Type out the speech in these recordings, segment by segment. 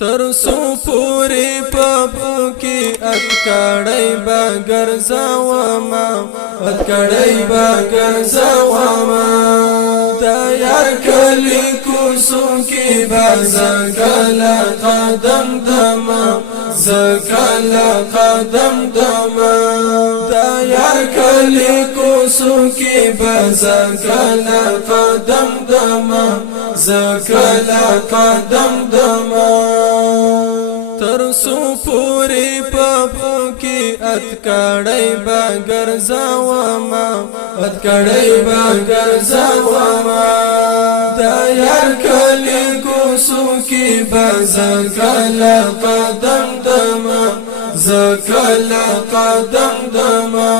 ترسو پوری پپو کی اتکڑی با گرزاوما اتکڑی با گرزاوما دا یار کلی کوسو کی با زکلا قدم دما زکلا قدم دما دا یار کلی کوسو کی با زکلا قدم دما زکلا قدم دما ترسو پوری پپو کی اتکڑی با گرزاوما اتکڑی با گرزاوما دا یار کلی کوسو کی با زکلا قدم دما زکلا قدم دما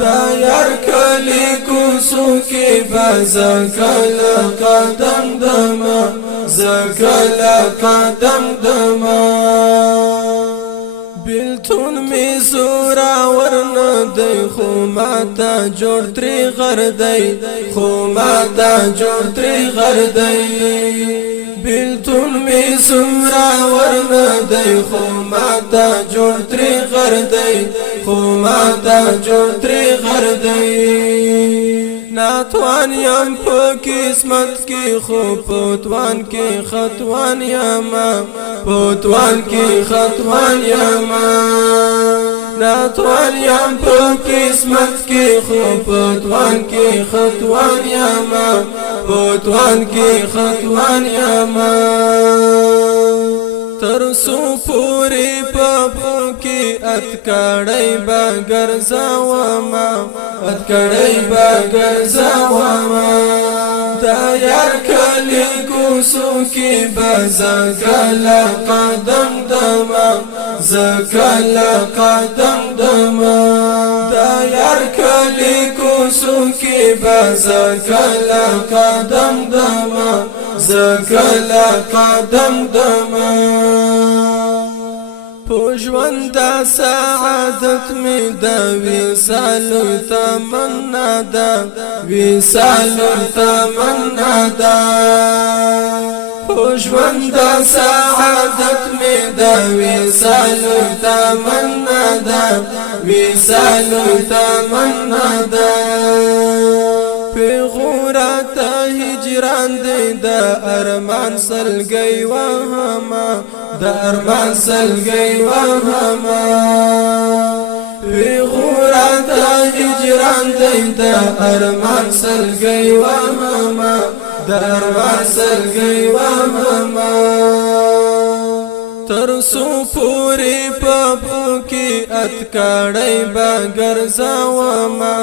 دا یار کلی کوسو کی با زکلا قدم دما زکلا قدم دما بیلتون می زورا ورن دی خو ماتا جوړ تری غر دی خو ماتا جوړ تری غر دی بیلتون می زورا ورن دی خو ماتا جوړ تری غر دی خو ماتا جوړ تری غر دی ناتوان یم په قسمت کی خو پوتوان کی خطوان یما پوتوان کی خطوان یما ناتوان یم په قسمت کی خو پوتوان کی خطوان یما پوتوان کی خطوان یما ترسو پوری پپو کی اتکڑی با گرزاوما اتکڑی با گرزاوما دا یار کلی کوسو کی با زکلا قدم دما زکلا قدم دما دا یار کلی کوسو کی با زکلا قدم دما زکلا قدم دما پوجوان دا سعادت می دا وصال تمنا دا وصال تمنا دا پوجوان دا سعادت می دا وصال تمنا دا وصال تمنا دا پیغورات هجران دی دا ارمان سلگی وهما دا ارمان سلگی وهما پیغورات هجران دی دا ارمان سلگی وهما دا ارمان سلگی وهما ترسو پوری پپو کی اتکڑی با گرزاوما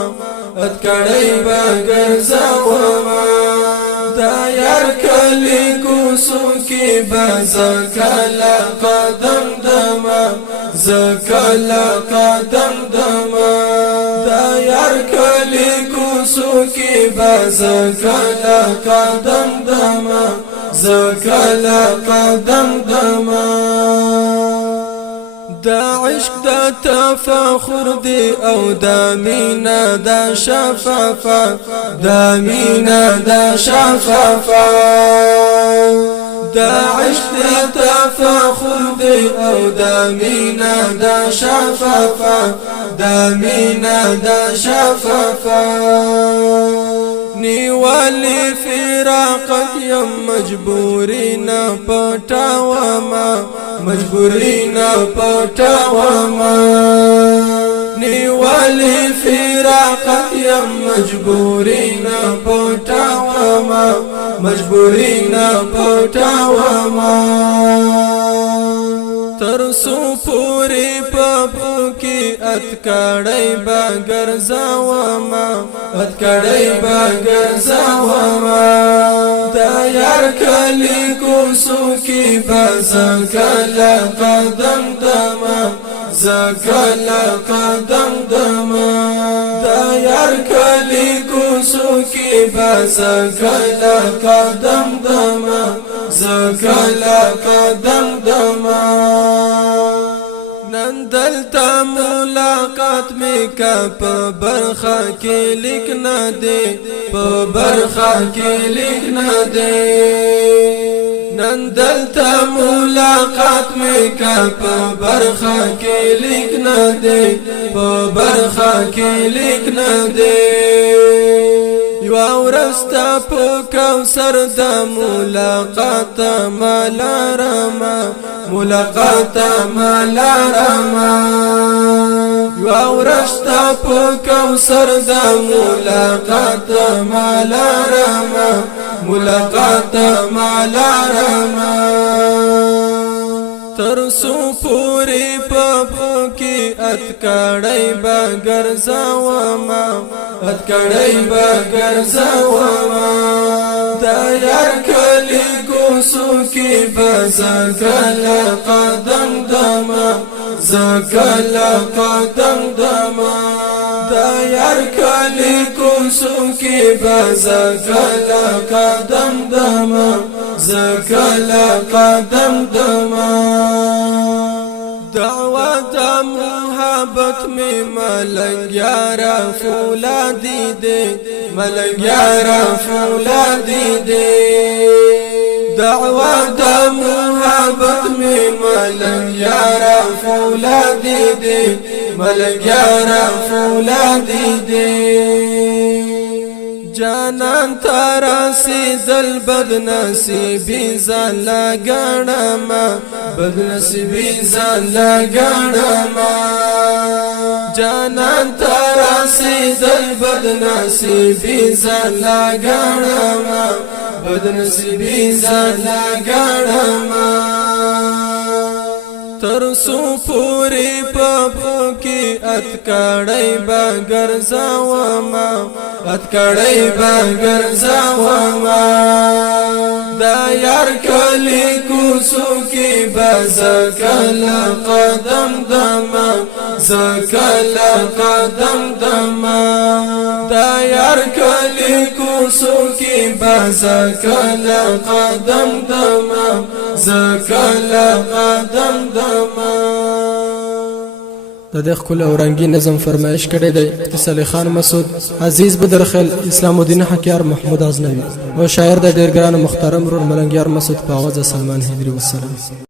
اتکڑی با گرزاوما دا یار کلی کوسو کی با زکلا قدم دما زکلا قدم دما دا یار کلی کوسو کی با زکلا قدم دما زکلا قدم دما دا عشق دا تفاخر دی او دا مینا دا شفافا دا مینا دا شفافا دا عشق دا تفاخر دی او دا مینا دا شفافا دا مینا دا شفافا نیوالی فراقت یم مجبورینا پټاوما مجبورینا پټاوما نیوالی فراقت یم مجبورینا پټاوما مجبورینا پټاوما ترسو پوری پپو کی اتکڑی با گرزاوما اتکڑی با گرزاوما دا یار کلی کوسو کی با زکلا قدم دما زکلا قدم دما دا یار کلی کوسو کی با زکلا قدم دما زکلا قدم دما نندلتا ملاقات میں کا پا برخا کے لکھنا دے پا برخا کے لکھنا دے نن دلتا ملاقات میں کا پا برخا کی لکھنا دے پا برخا کی لکھنا دے یوا ورستا پا کوثر دا ملاقات مالا رما ملاقات مالا رما یوا ورستا پا کوثر دا ملاقات مالا رما ملاقات مالا رما ترسو پوری پپو کی اتکڑی بگر زواما اتکڑی بگر زواما دا یار کلی کوسو کی بزکل قدم دما زکل قدم دما دا یار کلی کوسو کی بزکل قدم دما زکل قدم دما دعوت محبت میں ملنگیارا فولادی دے ملنگیارا فولادی دے دعوت محبت میں ملنگیارا فولادی دے ملنگیارا فولادی دے جانان تارا سی دل بدنصیبی زان لگانا بدنصیبی زان لگانا جانان تارا سی دل بدنصیبی زان لگانا بدنصیبی زان لگانا ترسو پوری پپو کی اتکڑی بگر زواما اتکڑی بگر زواما دا یار کلی کوسو کی بزکل قدم دما زکل قدم دما دا یار کلی کوسو کی بزکل قدم دما زکل قدم دما د خپل اورنګي نظم فرمایش کړی دی اتصال خان مسعود عزیز بدرخل اسلام الدین حکیار محمود غزنوی او شاعر د ډیر ګران محترم رور ملنګیار مسعود په आवाज سلمان هیدری والسلام